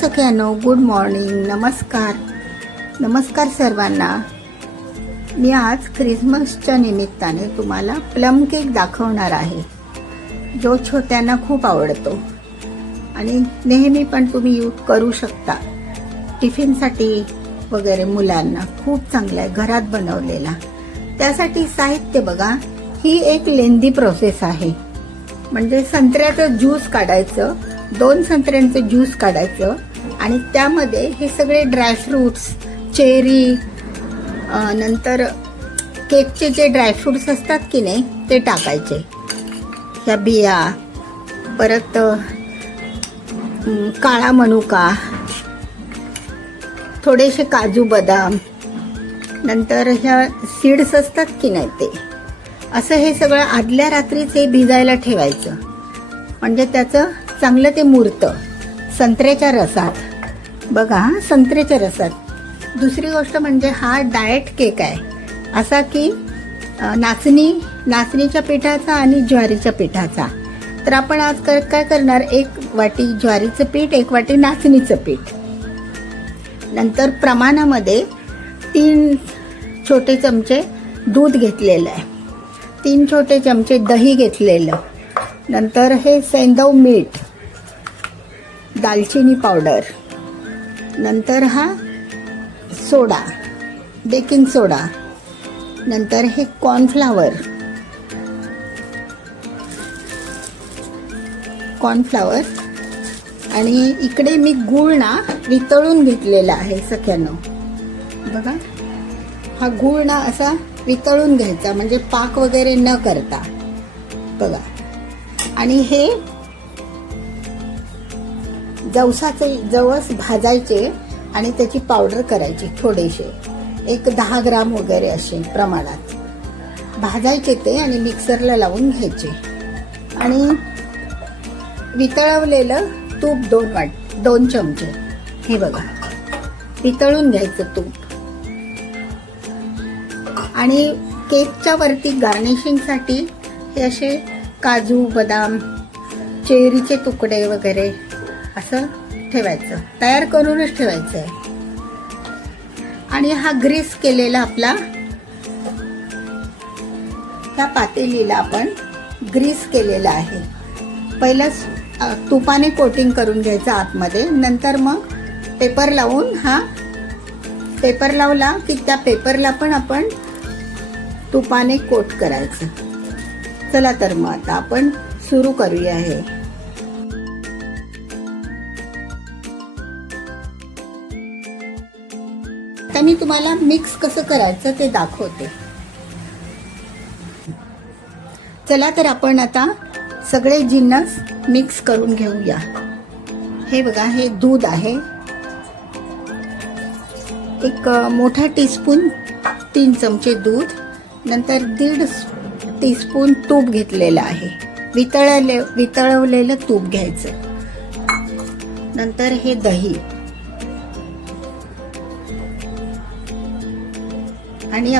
सगळ्यांनो, good morning, नमस्कार सर्वांना. मी आज ख्रिसमसच्या निमित्ताने तुम्हाला प्लम केक दाखवणार आहे, जो छोट्यांना खूप आवडतो आणि नेहमी पण तुम्ही यूज करू शकता. टिफिनसाठी वगैरे मुलांना खूप चांगला आहे, घरात बनवलेला. त्यासाठी साहित्य बघा, ही एक लेंदी प्रोसेस आहे. म्हणजे संत्र्याचं ज्यूस काढायचं, 2 संत्र्यांचं ज्यूस काढायचं आणि त्यामध्ये हे सगळे ड्रायफ्रुट्स, चेरी, नंतर केकचे जे ड्रायफ्रुट्स असतात की नाही ते टाकायचे. ह्या बिया, परत काळा मनुका, थोडेसे काजू बदाम, नंतर ह्या सीड्स असतात की नाही ते, असं हे सगळं आदल्या रात्रीच हे भिजायला ठेवायचं. म्हणजे त्याचं चांगलं ते मुरतं संत्र्याच्या रसात. बघा, संत्र्याच्या रसात. दुसरी गोष्ट म्हणजे हा डाएट केक आहे, असा की नाचणीच्या पिठाचा आणि ज्वारीच्या पिठाचा. तर आपण आज काय करणार, 1 वाटी ज्वारीचं पीठ, 1 वाटी नाचणीचं पीठ. नंतर प्रमाणामध्ये 3 छोटे चमचे दूध घेतलेलं आहे, 3 छोटे चमचे दही घेतलेलं, नंतर हे सैंधव मीठ, दालचिनी पावडर, नंतर हा सोडा, बेकिंग सोडा, नंतर हे कॉर्नफ्लावर आणि इकडे मी गूळ ना वितळून घेतलेला आहे सगळ्यांना. बघा, हा गूळ ना असा वितळून घ्यायचा, म्हणजे पाक वगैरे न करता. बघा, आणि हे जवस भाजायचे आणि त्याची पावडर करायची. थोडेसे 10 ग्राम वगैरे असे प्रमाणात भाजायचे ते आणि मिक्सरला लावून घ्यायचे. आणि वितळवलेलं तूप 2 चमचे, हे बघा, वितळून घ्यायचं तूप. आणि केकच्या वरती गार्निशिंगसाठी हे असे काजू बदाम, चेरीचे तुकडे वगैरे असं ठेवायचं, तयार करूनच ठेवायचं आहे. आणि हा ग्रीस केलेला आपला, त्या पातेलीला आपण ग्रीस केलेला आहे. पहिलं तुपाने कोटिंग करून घ्यायचं आतमध्ये, नंतर मग पेपर लावून, हा पेपर लावला की त्या पेपरला पण आपण तुपाने कोट करायचं. चला तर मग आता आपण सुरू करूया. हे आता मी तुम्हाला मिक्स कसं करायचं ते दाखवते. चला तर आपण आता सगळे जिन्नस मिक्स करून घेऊया. हे बघा, हे दूध आहे, 1 मोठा टीस्पून 3 चमचे दूध, नंतर 1.5 टीस्पून तूप घेतलेलं आहे, वितळवलेलं तूप घ्यायचं. नंतर हे दही आणि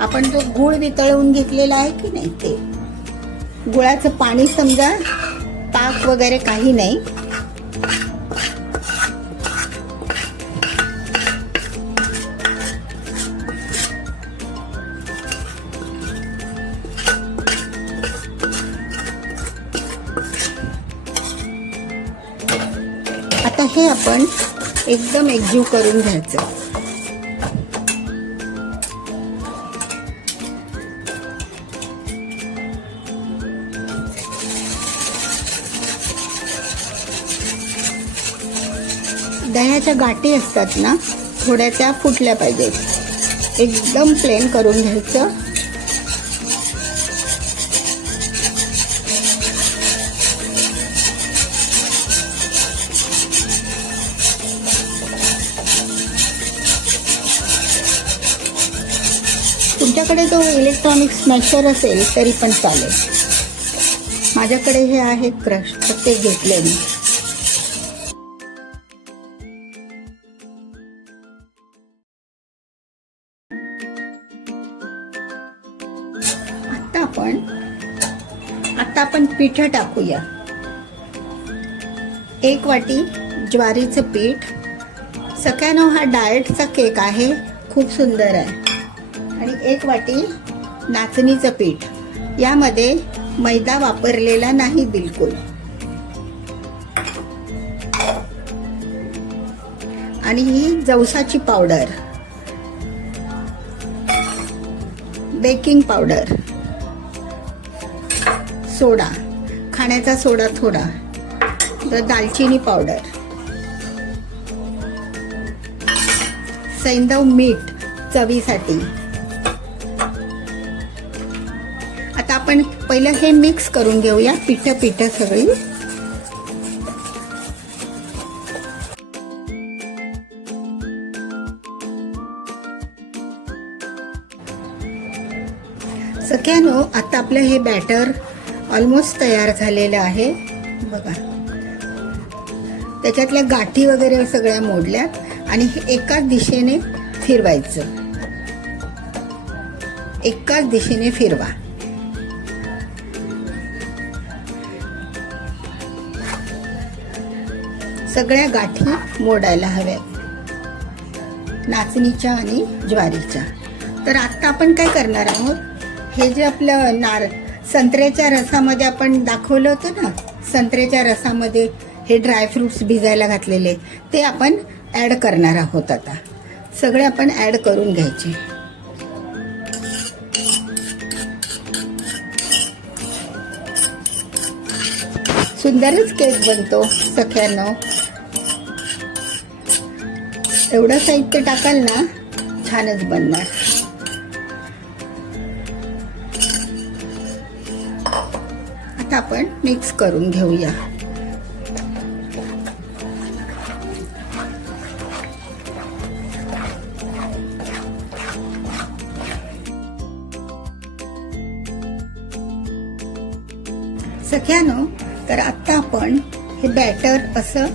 आपण जो गूळ वितळवून घेतलेला आहे की नाही, ते गुळाचं पाणी, समजा ताक वगैरे काही नाही. आता हे आपण एकदम एकजीव करून घ्यायचं. दह्याच्या गाठी असतात ना, थोड्या त्या फुटल्या पाहिजेत. एकदम प्लेन करून घ्यायचं. तुमच्याकडे जो इलेक्ट्रॉनिक स्मॅशर असेल तरी पण चालेल. माझ्याकडे हे आहे क्रश, तर ते घेतले मी. आता आपण पीठ टाकूया. 1 वाटी ज्वारीचं पीठ. सगळ्यांना हा डाएटचा केक आहे, खूप सुंदर आहे. आणि 1 वाटी नाचणीचं पीठ. यामध्ये मैदा वापरलेला नाही बिलकुल. आणि ही जवसाची पावडर, बेकिंग पावडर, सोडा, खाण्याचा सोडा थोडा, तर दालचिनी पावडर, सैंधव मीठ चवीसाठी. आता आपण पहिलं हे मिक्स करून घेऊया, पिठ सगळी. सगळ्यांनो, आता आपलं हे बॅटर ऑलमोस्ट तयार झालेलं आहे बघा. त्याच्यातल्या गाठी वगैरे सगळ्या मोडल्यात. आणि हे एकाच दिशेने फिरवायचं, एकाच दिशेने फिरवा. सगळ्या गाठी मोडायला हव्यात, नाचणीच्या आणि ज्वारीच्या. तर आता आपण काय करणार आहोत, हे जे आपलं संत्र्याच्या रसामध्ये आपण दाखवलं होतं ना, संत्र्याच्या रसामध्ये हे ड्रायफ्रुट्स भिजायला घातलेले, ते आपण ॲड करणार आहोत. आता सगळे आपण ॲड करून घ्यायचे. सुंदरच केक बनतो सख्यांनो. एवढं साहित्य टाकाल ना, छानच बनणार. आता आपण मिक्स करून घेऊया. सख्यानो, तर आता आपण हे बॅटर असं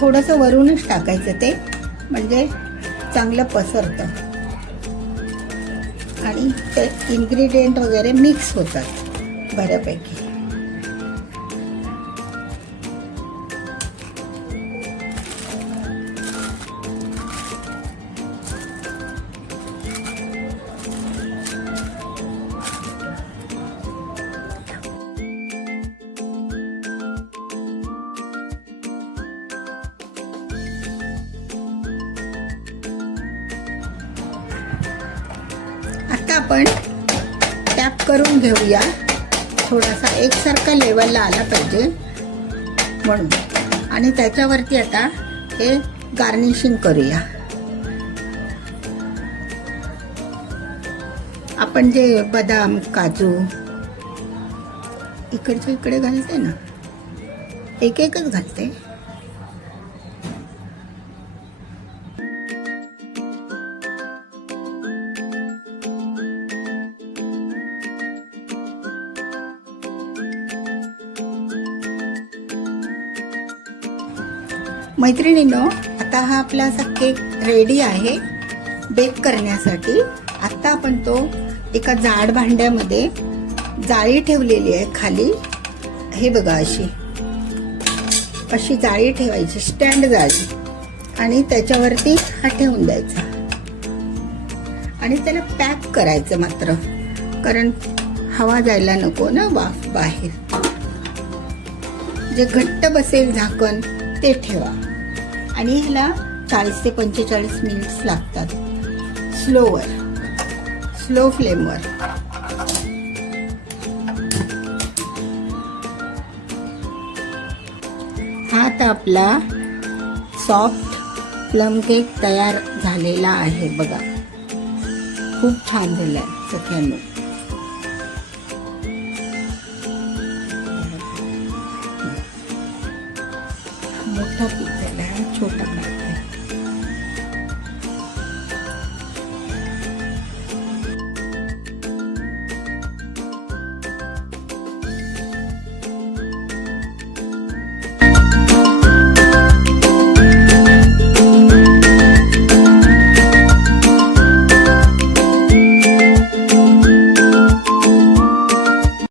थोडंसं वरूनच टाकायचं, ते म्हणजे चांगलं पसरतं आणि ते इन्ग्रेडियंट वगैरे मिक्स होतात बऱ्यापैकी. आता आपण टॅप करून घेऊया, थोडासा एकसारखा लेवलला आला पाहिजे म्हणून. आणि त्याच्यावरती आता हे गार्निशिंग करूया. आपण जे बदाम, काजू इकडच्या इकडे घालते ना, एक एकच घालते. मैत्रिणींनो, आता हा आपला असा केक रेडी आहे बेक करण्यासाठी. आता आपण तो एका जाड भांड्यामध्ये, जाळी ठेवलेली आहे खाली, हे बघा, अशी जाळी ठेवायची, स्टँड जाळी. आणि त्याच्यावरती हा ठेवून द्यायचा आणि त्याला पॅक करायचं मात्र, कारण हवा जायला नको ना बाहेर. जे घट्ट बसेल झाकण ते ठेवा. आणि ह्याला 40 ते 45 मिनिट्स लागतात, स्लो फ्लेमवर. हा आता आपला सॉफ्ट प्लम केक तयार झालेला आहे बघा. खूप छान झालाय सगळ्यांना. मोठा पीस झाला, छोटा नाही.